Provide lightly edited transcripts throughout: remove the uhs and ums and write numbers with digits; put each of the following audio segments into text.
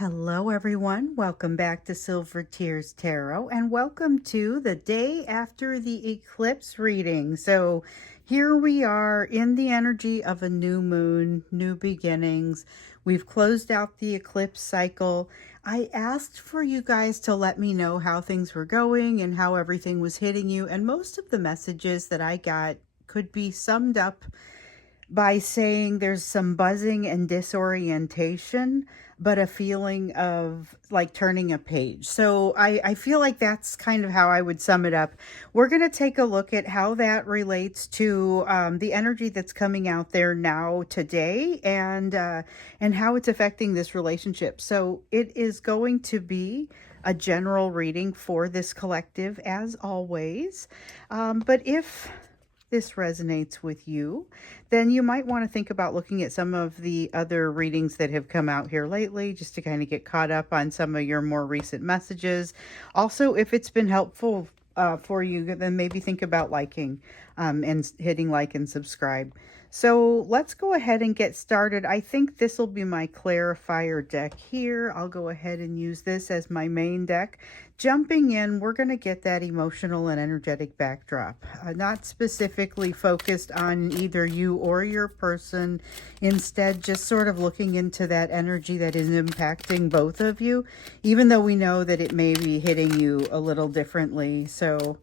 Hello, everyone. Welcome back to Silver Tears Tarot, and welcome to the day after the eclipse reading. So, here we are in the energy of a new moon, new beginnings. We've closed out the eclipse cycle. I asked for you guys to let me know how things were going and how everything was hitting you, and most of the messages that I got could be summed up by saying there's some buzzing and disorientation, but a feeling of like turning a page. So I feel like that's kind of how I would sum it up. We're going to take a look at how that relates to the energy that's coming out there now today, and how it's affecting this relationship. So it is going to be a general reading for this collective as always. But if this resonates with you, then you might want to think about looking at some of the other readings that have come out here lately, just to kind of get caught up on some of your more recent messages. Also, if it's been helpful for you, then maybe think about liking and hitting like and subscribe. So let's go ahead and get started. I think this will be my clarifier deck here. I'll go ahead and use this as my main deck. Jumping in, we're going to get that emotional and energetic backdrop, not specifically focused on either you or your person. Instead, just sort of looking into that energy that is impacting both of you, even though we know that it may be hitting you a little differently. So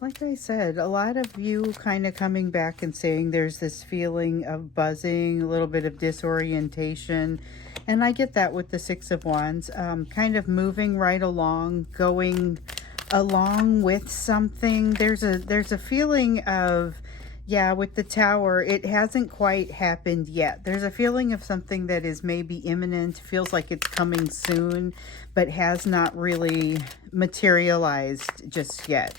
like I said, a lot of you kind of coming back and saying there's this feeling of buzzing, a little bit of disorientation. And I get that with the Six of Wands, kind of moving right along, going along with something. There's a feeling of, yeah, with the Tower, it hasn't quite happened yet. There's a feeling of something that is maybe imminent, feels like it's coming soon, but has not really materialized just yet.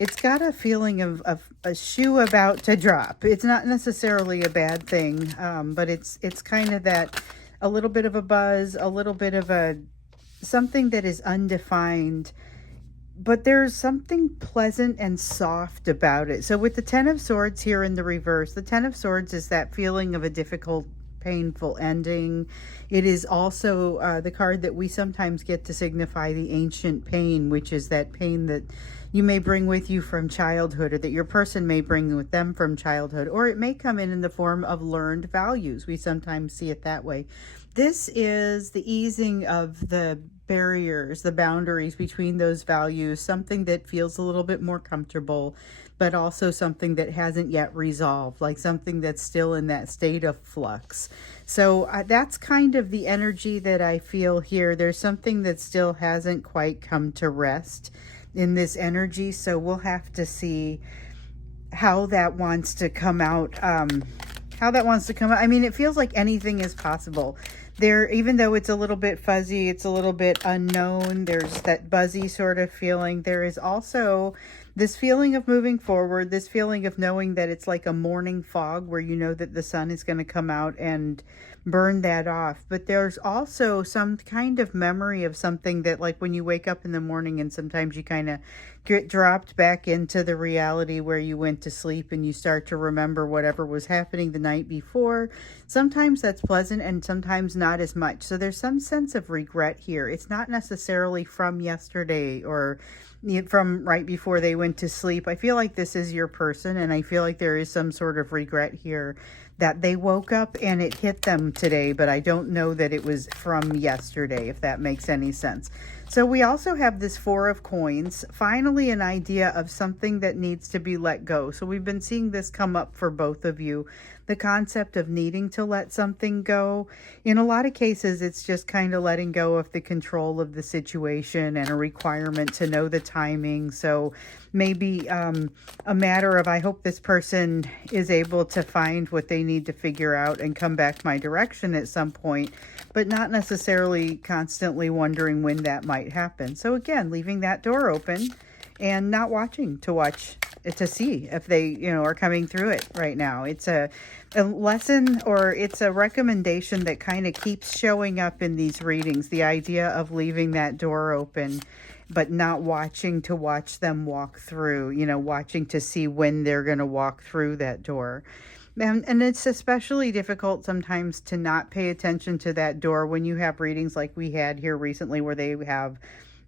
It's got a feeling of a shoe about to drop. It's not necessarily a bad thing, but it's kind of that, a little bit of a buzz, a little bit of something that is undefined, but there's something pleasant and soft about it. So with the Ten of Swords here in the reverse, the Ten of Swords is that feeling of a difficult, painful ending. It is also the card that we sometimes get to signify the ancient pain, which is that pain that you may bring with you from childhood, or that your person may bring with them from childhood, or it may come in the form of learned values. We sometimes see it that way. This is the easing of the barriers, the boundaries between those values, something that feels a little bit more comfortable, but also something that hasn't yet resolved, like something that's still in that state of flux. So that's kind of the energy that I feel here. There's something that still hasn't quite come to rest in this energy. So we'll have to see how that wants to come out. I mean, it feels like anything is possible there, even though it's a little bit fuzzy, it's a little bit unknown. There's that buzzy sort of feeling. There is also this feeling of moving forward, this feeling of knowing that it's like a morning fog where you know that the sun is going to come out and burn that off. But there's also some kind of memory of something that, like when you wake up in the morning and sometimes you kind of get dropped back into the reality where you went to sleep, and you start to remember whatever was happening the night before. Sometimes that's pleasant and sometimes not as much. So there's some sense of regret here. It's not necessarily from yesterday or from right before they went to sleep. I feel like this is your person, and I feel like there is some sort of regret here that they woke up and it hit them today, but I don't know that it was from yesterday, if that makes any sense. So we also have this Four of Coins, finally an idea of something that needs to be let go. So we've been seeing this come up for both of you, the concept of needing to let something go. In a lot of cases, it's just kind of letting go of the control of the situation and a requirement to know the timing. So maybe a matter of, I hope this person is able to find what they need to figure out and come back my direction at some point, but not necessarily constantly wondering when that might happen. So again, leaving that door open and not watching to see if they, are coming through it right now. It's a lesson, or it's a recommendation that kind of keeps showing up in these readings. The idea of leaving that door open, but not watching to watch them walk through, watching to see when they're going to walk through that door. And it's especially difficult sometimes to not pay attention to that door when you have readings like we had here recently, where they have,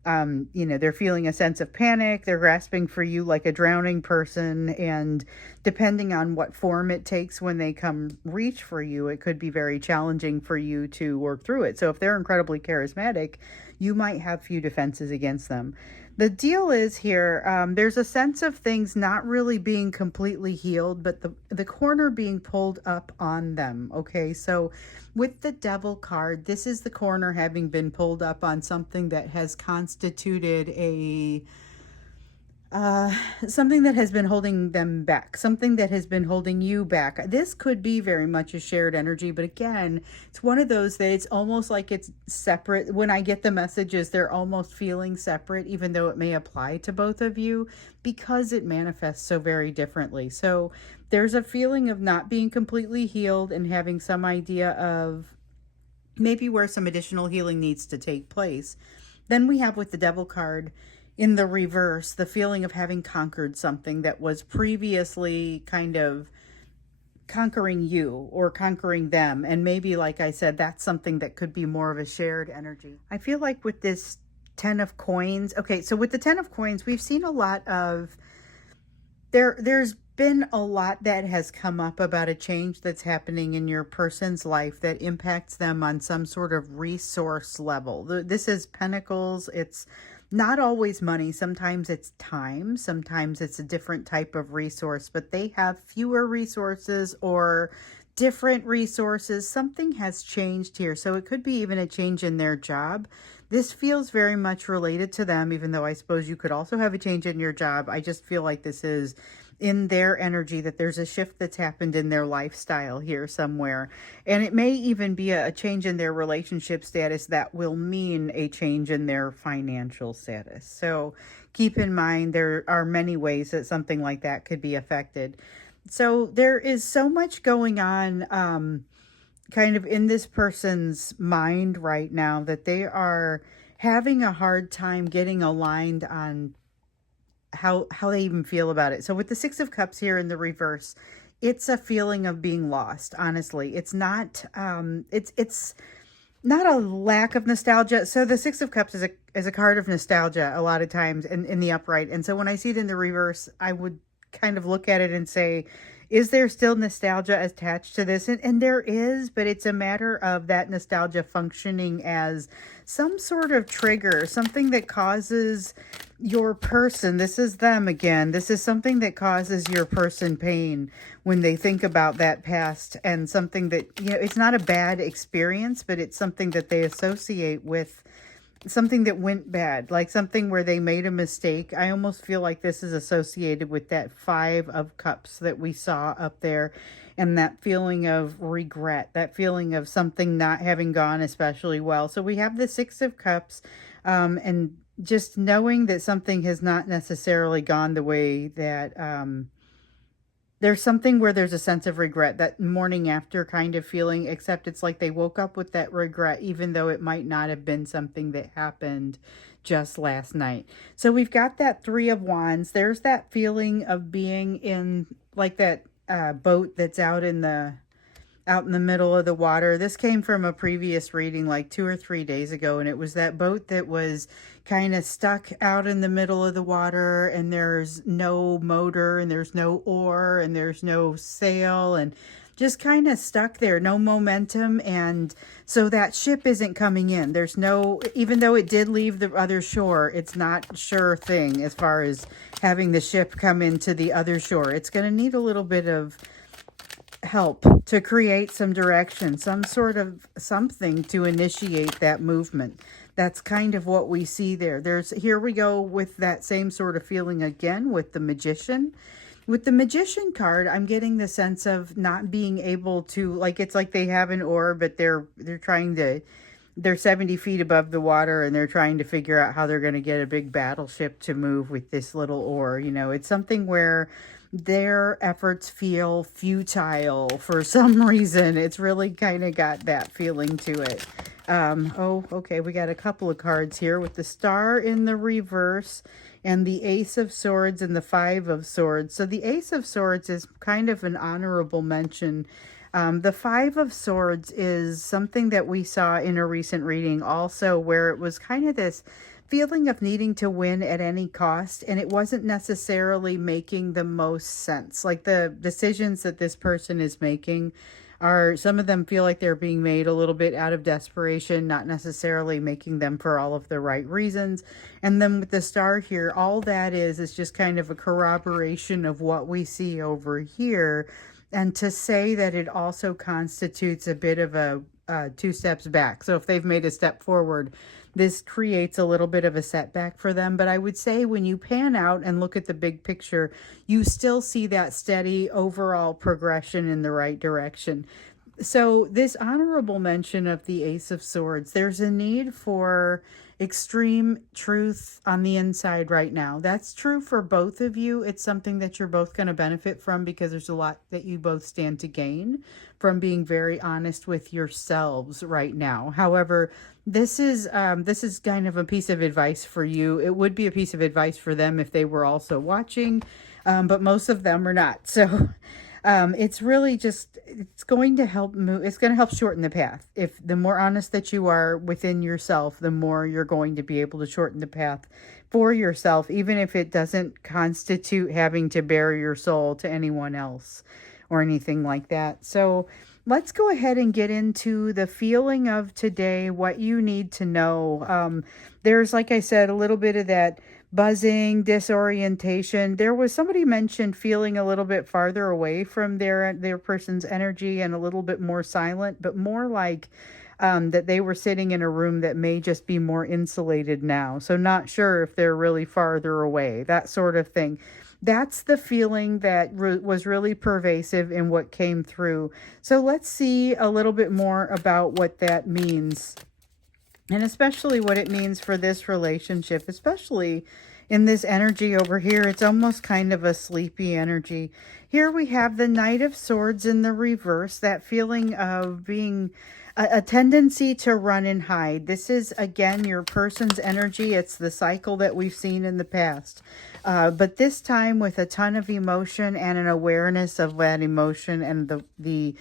they're feeling a sense of panic. They're grasping for you like a drowning person. And depending on what form it takes when they come reach for you, it could be very challenging for you to work through it. So if they're incredibly charismatic, you might have few defenses against them. The deal is here, there's a sense of things not really being completely healed, but the corner being pulled up on them. Okay, so with the Devil card, this is the corner having been pulled up on something that has constituted a something that has been holding them back, something that has been holding you back. This could be very much a shared energy, but again, it's one of those that it's almost like it's separate. When I get the messages, they're almost feeling separate, even though it may apply to both of you, because it manifests so very differently. So there's a feeling of not being completely healed and having some idea of maybe where some additional healing needs to take place. Then we have, with the Devil card in the reverse, the feeling of having conquered something that was previously kind of conquering you or conquering them. And maybe, like I said, that's something that could be more of a shared energy. I feel like with this 10 of coins, okay, so with the 10 of coins, we've seen a lot of, there's been a lot that has come up about a change that's happening in your person's life that impacts them on some sort of resource level. This is Pentacles. It's not always money. Sometimes it's time. Sometimes it's a different type of resource, but they have fewer resources or different resources. Something has changed here. So it could be even a change in their job. This feels very much related to them, even though I suppose you could also have a change in your job. I just feel like this is in their energy, that there's a shift that's happened in their lifestyle here somewhere. And it may even be a change in their relationship status that will mean a change in their financial status. So keep in mind, there are many ways that something like that could be affected. So there is so much going on kind of in this person's mind right now, that they are having a hard time getting aligned on how they even feel about it. So with the Six of Cups here in the reverse, it's a feeling of being lost. Honestly, it's not it's not a lack of nostalgia. So the Six of Cups is a card of nostalgia a lot of times in the upright. And so when I see it in the reverse, I would kind of look at it and say, is there still nostalgia attached to this? And there is, but it's a matter of that nostalgia functioning as some sort of trigger, something that causes your person, this is them again, this is something that causes your person pain when they think about that past, and something that, it's not a bad experience, but it's something that they associate with something that went bad, like something where they made a mistake. I almost feel like this is associated with that Five of Cups that we saw up there, and that feeling of regret, that feeling of something not having gone especially well. So we have the Six of Cups, and just knowing that something has not necessarily gone the way that, there's something where there's a sense of regret, that morning after kind of feeling, except it's like they woke up with that regret, even though it might not have been something that happened just last night. So we've got that Three of Wands. There's that feeling of being in like that boat that's out in the middle of the water. This came from a previous reading like 2 or 3 days ago, and it was that boat that was kind of stuck out in the middle of the water, and there's no motor, and there's no oar, and there's no sail, and just kind of stuck there, no momentum. And so that ship isn't coming in. There's no, even though it did leave the other shore, it's not sure thing as far as having the ship come into the other shore. It's going to need a little bit of help to create some direction, some sort of something to initiate that movement. That's kind of what we see there. Here we go with that same sort of feeling again with the Magician. With the Magician card, I'm getting the sense of not being able to, like, it's like they have an oar, but they're 70 feet above the water, and they're trying to figure out how they're going to get a big battleship to move with this little oar. It's something where their efforts feel futile for some reason. It's really kind of got that feeling to it. Oh, okay, we got a couple of cards here with the Star in the reverse and the Ace of Swords and the Five of Swords. So the Ace of Swords is kind of an honorable mention. The Five of Swords is something that we saw in a recent reading also, where it was kind of this feeling of needing to win at any cost, and it wasn't necessarily making the most sense. Like the decisions that this person is making are, some of them feel like they're being made a little bit out of desperation, not necessarily making them for all of the right reasons. And then with the Star here, all that is just kind of a corroboration of what we see over here. And to say that it also constitutes a bit of a two steps back. So if they've made a step forward, this creates a little bit of a setback for them. But I would say when you pan out and look at the big picture, you still see that steady overall progression in the right direction. So this honorable mention of the Ace of Swords, there's a need for extreme truth on the inside right now. That's true for both of you. It's something that you're both going to benefit from, because there's a lot that you both stand to gain from being very honest with yourselves right now. However, this is kind of a piece of advice for you. It would be a piece of advice for them if they were also watching, but most of them are not. So it's really just, it's going to help move, it's going to help shorten the path. If the more honest that you are within yourself, the more you're going to be able to shorten the path for yourself, even if it doesn't constitute having to bare your soul to anyone else or anything like that. So let's go ahead and get into the feeling of today, what you need to know. There's, like I said, a little bit of that buzzing, disorientation. There was, somebody mentioned feeling a little bit farther away from their person's energy and a little bit more silent, but more like that they were sitting in a room that may just be more insulated now. So not sure if they're really farther away, that sort of thing. That's the feeling that was really pervasive in what came through. So let's see a little bit more about what that means, and especially what it means for this relationship, especially in this energy over here. It's almost kind of a sleepy energy. Here we have the Knight of Swords in the reverse, that feeling of being a tendency to run and hide. This is, again, your person's energy. It's the cycle that we've seen in the past. But this time with a ton of emotion and an awareness of that emotion, and the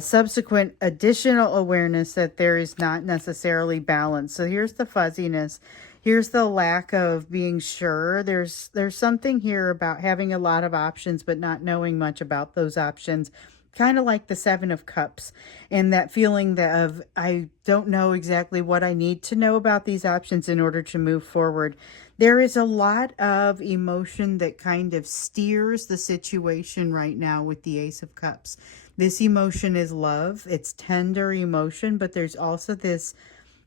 subsequent additional awareness that there is not necessarily balance. So here's the fuzziness. Here's the lack of being sure. There's something here about having a lot of options, but not knowing much about those options. Kind of like the Seven of Cups, and that feeling of, I don't know exactly what I need to know about these options in order to move forward. There is a lot of emotion that kind of steers the situation right now with the Ace of Cups. This emotion is love. It's tender emotion, but there's also this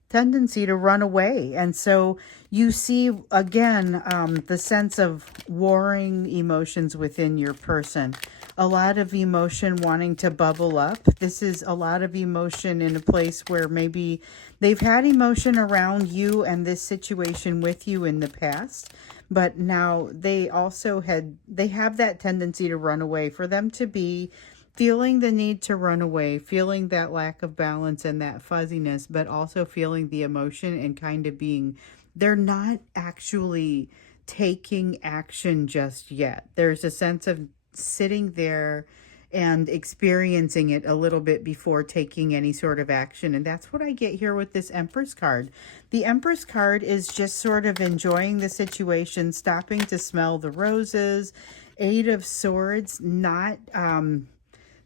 tendency to run away. And so you see, again, the sense of warring emotions within your person. A lot of emotion wanting to bubble up. This is a lot of emotion in a place where maybe they've had emotion around you and this situation with you in the past, but now they also have that tendency to run away. For them to be feeling the need to run away, feeling that lack of balance and that fuzziness, but also feeling the emotion and kind of being, they're not actually taking action just yet. There's a sense of sitting there and experiencing it a little bit before taking any sort of action. And that's what I get here with this Empress card. The Empress card is just sort of enjoying the situation, stopping to smell the roses. Eight of Swords, not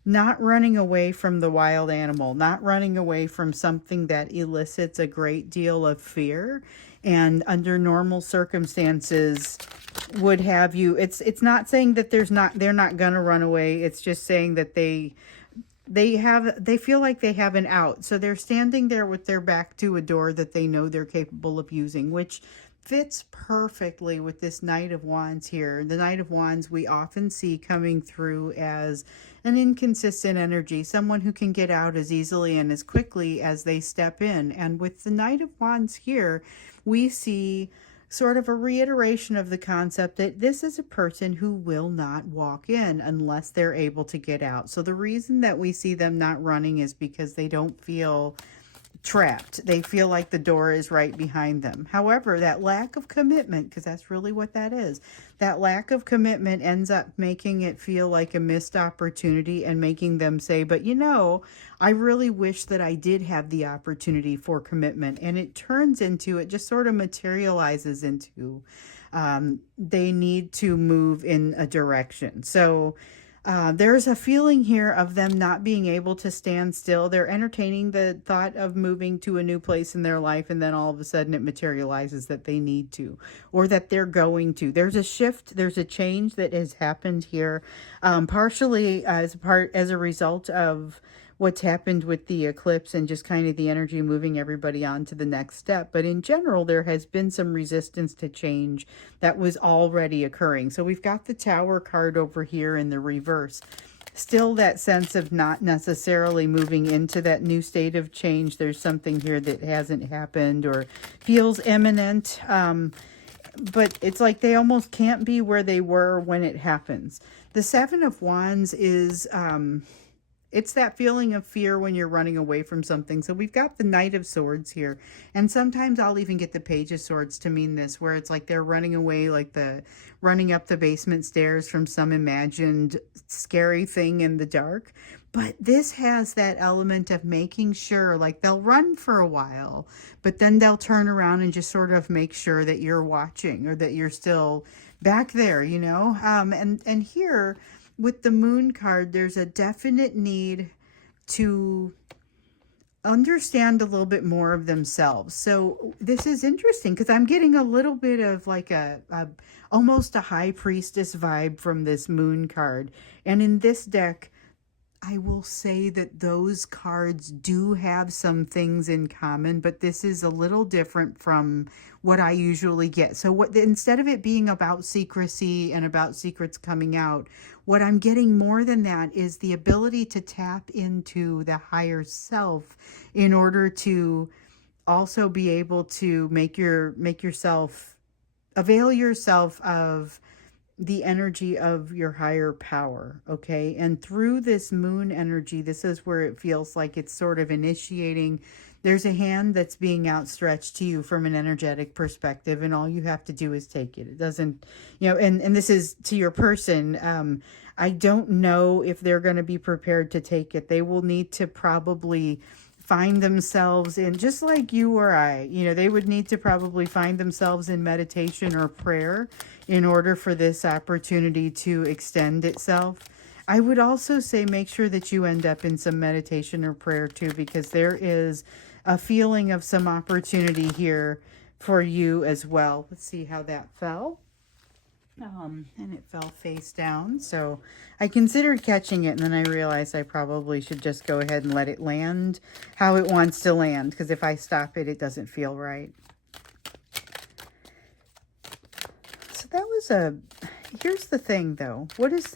running away from the wild animal, not running away from something that elicits a great deal of fear, and under normal circumstances would have you, it's not saying that they're not gonna run away. It's just saying that they feel like they have an out. So they're standing there with their back to a door that they know they're capable of using, which fits perfectly with this Knight of Wands here. The Knight of Wands we often see coming through as an inconsistent energy, someone who can get out as easily and as quickly as they step in. And with the Knight of Wands here, we see sort of a reiteration of the concept that this is a person who will not walk in unless they're able to get out. So the reason that we see them not running is because they don't feel trapped. They feel like the door is right behind them. However, that lack of commitment, because that's really what that is, that lack of commitment ends up making it feel like a missed opportunity and making them say, but you know, I really wish that I did have the opportunity for commitment. And it turns into, it just sort of materializes into, they need to move in a direction. So there's a feeling here of them not being able to stand still. They're entertaining the thought of moving to a new place in their life, and then all of a sudden it materializes that they need to, or that they're going to. There's a shift, there's a change that has happened here, partially as a result of what's happened with the eclipse and just kind of the energy moving everybody on to the next step. But in general, there has been some resistance to change that was already occurring. So we've got the Tower card over here in the reverse. Still that sense of not necessarily moving into that new state of change. There's something here that hasn't happened or feels imminent. But it's like they almost can't be where they were when it happens. The Seven of Wands is... it's that feeling of fear when you're running away from something. So we've got the Knight of Swords here. And sometimes I'll even get the Page of Swords to mean this, where it's like they're running away, like running up the basement stairs from some imagined scary thing in the dark. But this has that element of making sure, like they'll run for a while, but then they'll turn around and just sort of make sure that you're watching or that you're still back there, you know? And here... with the Moon card, there's a definite need to understand a little bit more of themselves. So this is interesting because I'm getting a little bit of like almost a high priestess vibe from this Moon card. And in this deck, I will say that those cards do have some things in common, but this is a little different from what I usually get. So instead of it being about secrecy and about secrets coming out, what I'm getting more than that is the ability to tap into the higher self in order to also be able to avail yourself of the energy of your higher power, okay? And through this Moon energy, this is where it feels like it's sort of initiating. There's a hand that's being outstretched to you from an energetic perspective, and all you have to do is take it. It doesn't, and this is to your person. I don't know if they're going to be prepared to take it. They will need to probably find themselves in, just like you or I, they would need to probably find themselves in meditation or prayer in order for this opportunity to extend itself. I would also say make sure that you end up in some meditation or prayer too, because there is a feeling of some opportunity here for you as well. Let's see how that fell. And it fell face down. So I considered catching it, and then I realized I probably should just go ahead and let it land how it wants to land, because if I stop it, it doesn't feel right. So that was here's the thing though. What does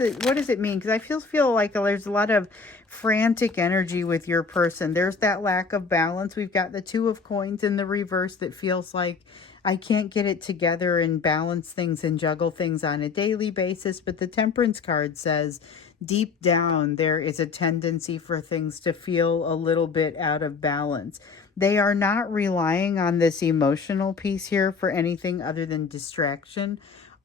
it mean? Because I feel like there's a lot of frantic energy with your person. There's that lack of balance. We've got the Two of Coins in the reverse that feels like I can't get it together and balance things and juggle things on a daily basis. But the Temperance card says deep down there is a tendency for things to feel a little bit out of balance. They are not relying on this emotional piece here for anything other than distraction,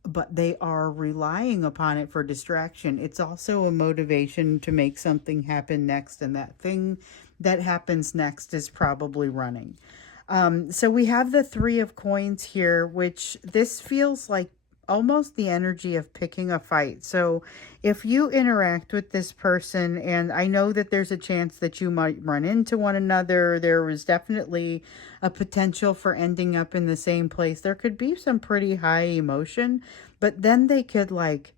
but they are relying upon it for distraction. It's also a motivation to make something happen next, and that thing that happens next is probably running. So we have the Three of Coins here, which this feels like almost the energy of picking a fight. So if you interact with this person, and I know that there's a chance that you might run into one another, there was definitely a potential for ending up in the same place. There could be some pretty high emotion, but then they could like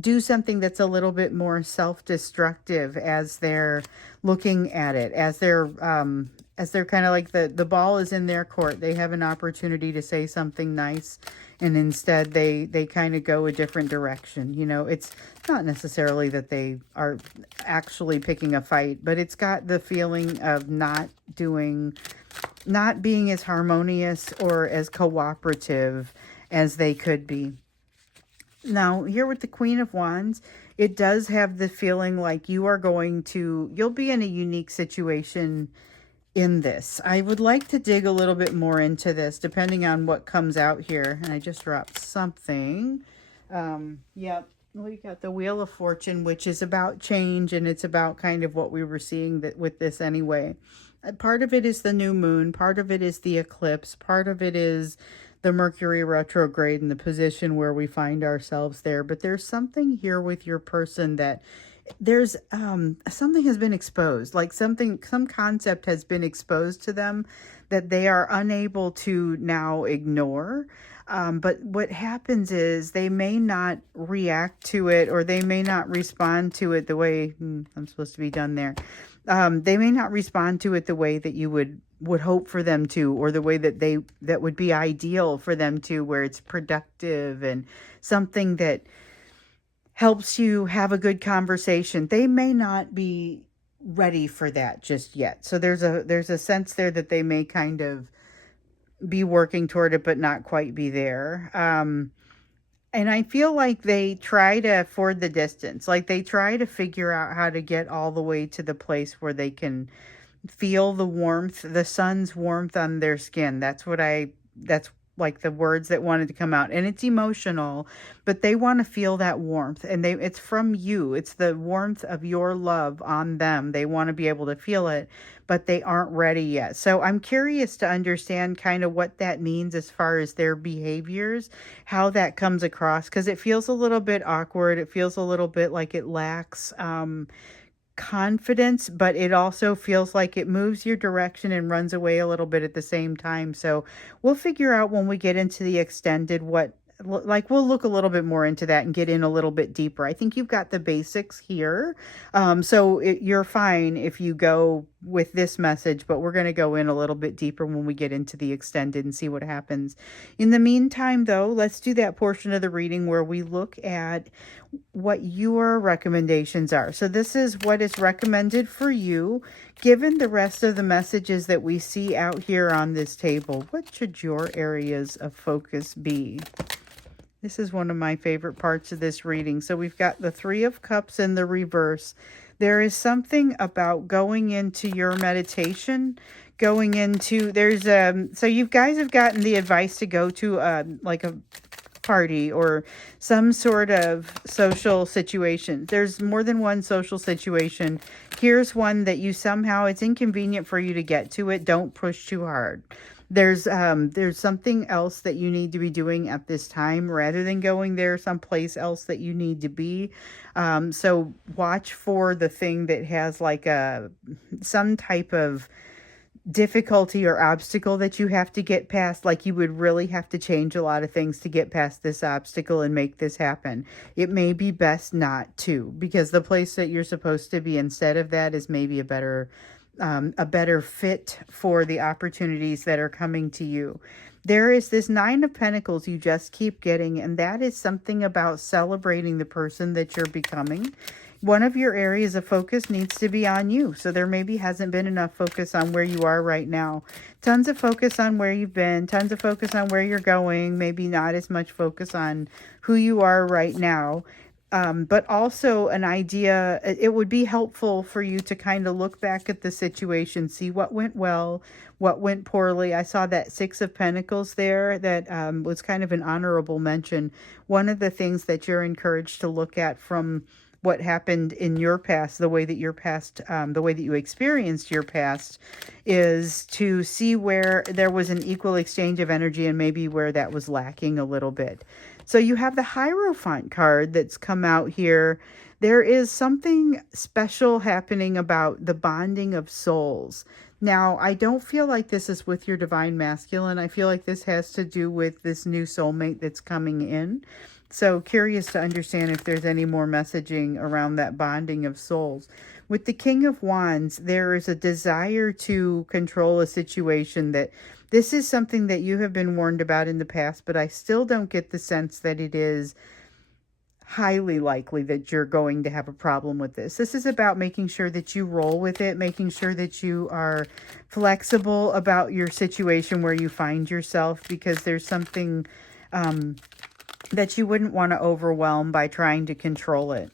do something that's a little bit more self-destructive as they're looking at it, as they're kind of like the ball is in their court. They have an opportunity to say something nice, and instead they kind of go a different direction. It's not necessarily that they are actually picking a fight, but it's got the feeling of not being as harmonious or as cooperative as they could be. Now, here with the Queen of Wands, it does have the feeling like you'll be in a unique situation in this. I would like to dig a little bit more into this depending on what comes out here. And I just dropped something. Yep. We got the Wheel of Fortune, which is about change, and it's about kind of what we were seeing that with this anyway. Part of it is the new moon, part of it is the eclipse, part of it is the Mercury retrograde and the position where we find ourselves there. But there's something here with your person that there's something has been exposed, like some concept has been exposed to them that they are unable to now ignore. But what happens is they may not react to it, or they may not respond to it the way I'm supposed to be done there. They may not respond to it the way that you would hope for them to, or the way that would be ideal for them to, where it's productive and something that helps you have a good conversation. They may not be ready for that just yet. So there's a sense there that they may kind of be working toward it, but not quite be there. And I feel like they try to afford the distance. Like they try to figure out how to get all the way to the place where they can feel the warmth, the sun's warmth on their skin. That's like the words that wanted to come out. And it's emotional, but they want to feel that warmth, and it's from you. It's the warmth of your love on them. They want to be able to feel it, but they aren't ready yet. So I'm curious to understand kind of what that means as far as their behaviors, how that comes across, because it feels a little bit awkward. It feels a little bit like it lacks confidence, but it also feels like it moves your direction and runs away a little bit at the same time. So we'll figure out when we get into the extended we'll look a little bit more into that and get in a little bit deeper. I think you've got the basics here. So you're fine if you go with this message, but we're going to go in a little bit deeper when we get into the extended and see what happens. In the meantime, though, let's do that portion of the reading where we look at what your recommendations are. So this is what is recommended for you, given the rest of the messages that we see out here on this table. What should your areas of focus be? This is one of my favorite parts of this reading. So we've got the Three of Cups in the reverse. There is something about going into your meditation, so you guys have gotten the advice to go to like a party or some sort of social situation. There's more than one social situation. Here's one that it's inconvenient for you to get to it. Don't push too hard. There's something else that you need to be doing at this time rather than going there someplace else that you need to be. So watch for the thing that has like some type of difficulty or obstacle that you have to get past. Like you would really have to change a lot of things to get past this obstacle and make this happen. It may be best not to, because the place that you're supposed to be instead of that is maybe a better fit for the opportunities that are coming to you. There is this Nine of Pentacles you just keep getting, and that is something about celebrating the person that you're becoming. One of your areas of focus needs to be on you. So there maybe hasn't been enough focus on where you are right now. Tons of focus on where you've been, tons of focus on where you're going, maybe not as much focus on who you are right now. But also an idea, it would be helpful for you to kind of look back at the situation, see what went well, what went poorly. I saw that Six of Pentacles there that was kind of an honorable mention. One of the things that you're encouraged to look at from what happened in your past, the way that you experienced your past, is to see where there was an equal exchange of energy and maybe where that was lacking a little bit. So you have the Hierophant card that's come out here. There is something special happening about the bonding of souls. Now, I don't feel like this is with your Divine Masculine. I feel like this has to do with this new soulmate that's coming in. So curious to understand if there's any more messaging around that bonding of souls. With the King of Wands, there is a desire to control a situation. That this is something that you have been warned about in the past, but I still don't get the sense that it is highly likely that you're going to have a problem with this. This is about making sure that you roll with it, making sure that you are flexible about your situation where you find yourself, because there's something that you wouldn't want to overwhelm by trying to control it.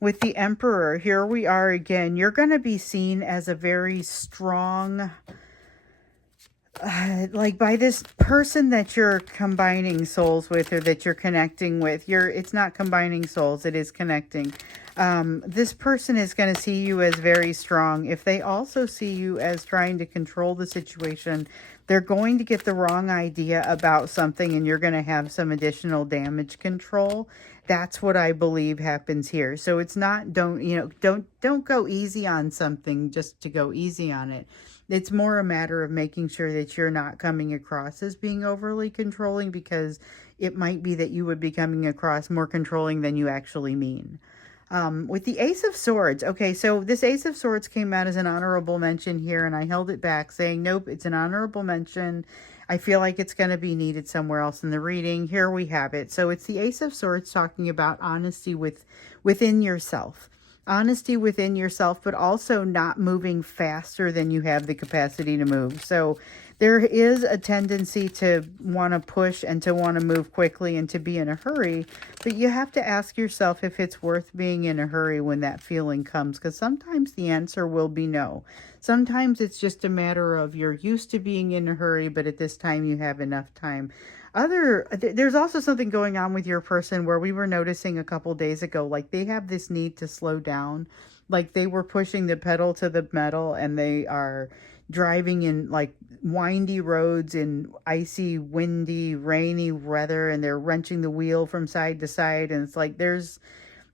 With the Emperor, here we are again. You're going to be seen as a very strong like by this person that you're combining souls with, or that you're connecting with. It's not combining souls, it is connecting. This person is going to see you as very strong. If they also see you as trying to control the situation, they're going to get the wrong idea about something, and you're going to have some additional damage control. That's what I believe happens here. So it's not, don't go easy on something just to go easy on it. It's more a matter of making sure that you're not coming across as being overly controlling, because it might be that you would be coming across more controlling than you actually mean. With the Ace of Swords, okay, so this Ace of Swords came out as an honorable mention here, and I held it back saying, nope, it's an honorable mention. I feel like it's going to be needed somewhere else in the reading. Here we have it. So it's the Ace of Swords talking about honesty within yourself. Honesty within yourself, but also not moving faster than you have the capacity to move. So there is a tendency to want to push and to want to move quickly and to be in a hurry, but you have to ask yourself if it's worth being in a hurry when that feeling comes, because sometimes the answer will be no. Sometimes it's just a matter of you're used to being in a hurry, but at this time you have enough time. There's also something going on with your person where we were noticing a couple days ago, like they have this need to slow down. Like they were pushing the pedal to the metal, and they are driving in like windy roads in icy, windy, rainy weather, and they're wrenching the wheel from side to side. And it's like there's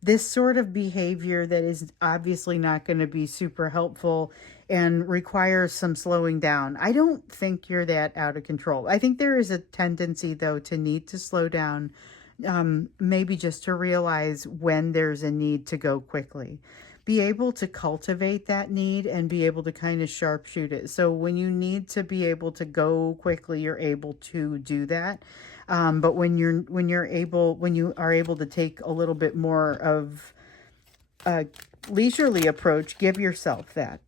this sort of behavior that is obviously not going to be super helpful and requires some slowing down. I don't think you're that out of control. I think there is a tendency, though, to need to slow down, maybe just to realize when there's a need to go quickly. Be able to cultivate that need and be able to kind of sharpshoot it. So when you need to be able to go quickly, you're able to do that. But when you are able to take a little bit more of a leisurely approach, give yourself that.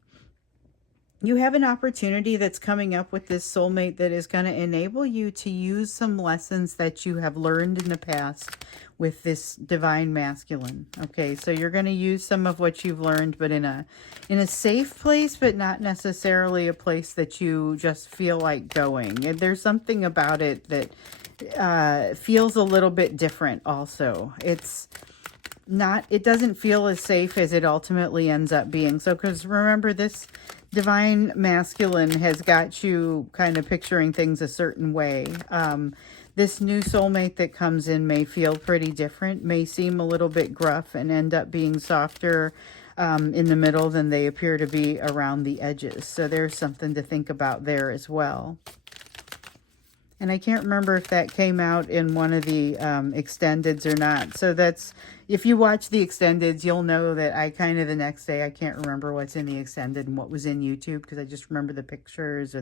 You have an opportunity that's coming up with this soulmate that is going to enable you to use some lessons that you have learned in the past with this divine masculine. Okay, so you're going to use some of what you've learned, but in a safe place, but not necessarily a place that you just feel like going. And there's something about it that feels a little bit different also. It doesn't feel as safe as it ultimately ends up being. So, because remember, this divine masculine has got you kind of picturing things a certain way. This new soulmate that comes in may feel pretty different, may seem a little bit gruff and end up being softer in the middle than they appear to be around the edges. So there's something to think about there as well. And I can't remember if that came out in one of the extendeds or not. So if you watch the extendeds, you'll know that I kind of the next day, I can't remember what's in the extended and what was in YouTube, because I just remember the pictures or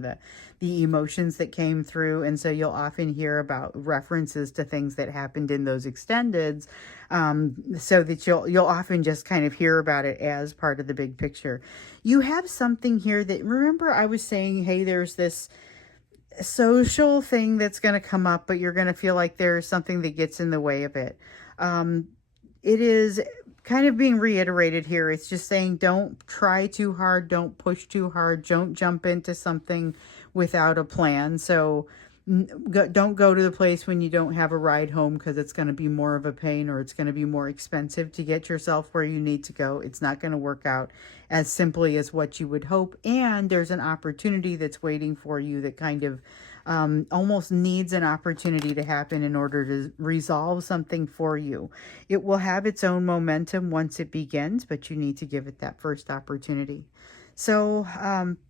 the emotions that came through. And so you'll often hear about references to things that happened in those extendeds, so that you'll often just kind of hear about it as part of the big picture. You have something here that, remember I was saying, hey, there's this social thing that's going to come up, but you're going to feel like there's something that gets in the way of it. It is kind of being reiterated here. It's just saying, don't try too hard, don't push too hard, don't jump into something without a plan. So don't go to the place when you don't have a ride home, because it's going to be more of a pain, or it's going to be more expensive to get yourself where you need to go. It's not going to work out as simply as what you would hope. And there's an opportunity that's waiting for you that kind of almost needs an opportunity to happen in order to resolve something for you. It will have its own momentum once it begins, but you need to give it that first opportunity. So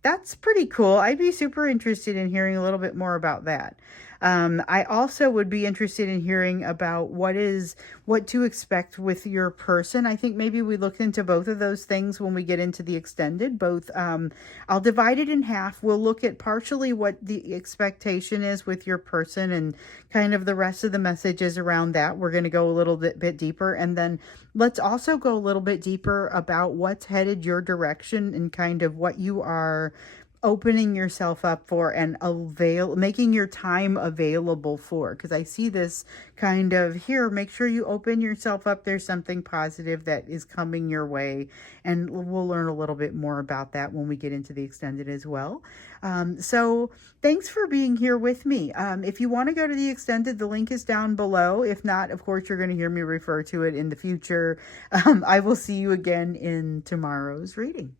that's pretty cool. I'd be super interested in hearing a little bit more about that. I also would be interested in hearing about what to expect with your person. I think maybe we look into both of those things when we get into the extended. I'll divide it in half. We'll look at partially what the expectation is with your person, and kind of the rest of the messages around that. We're going to go a little bit deeper, and then let's also go a little bit deeper about what's headed your direction and kind of what you are opening yourself up for and making your time available for, because I see this kind of here, make sure you open yourself up, there's something positive that is coming your way, and we'll learn a little bit more about that when we get into the extended as well. So thanks for being here with me. If you want to go to the extended, the link is down below. If not, of course, you're going to hear me refer to it in the future. I will see you again in tomorrow's reading.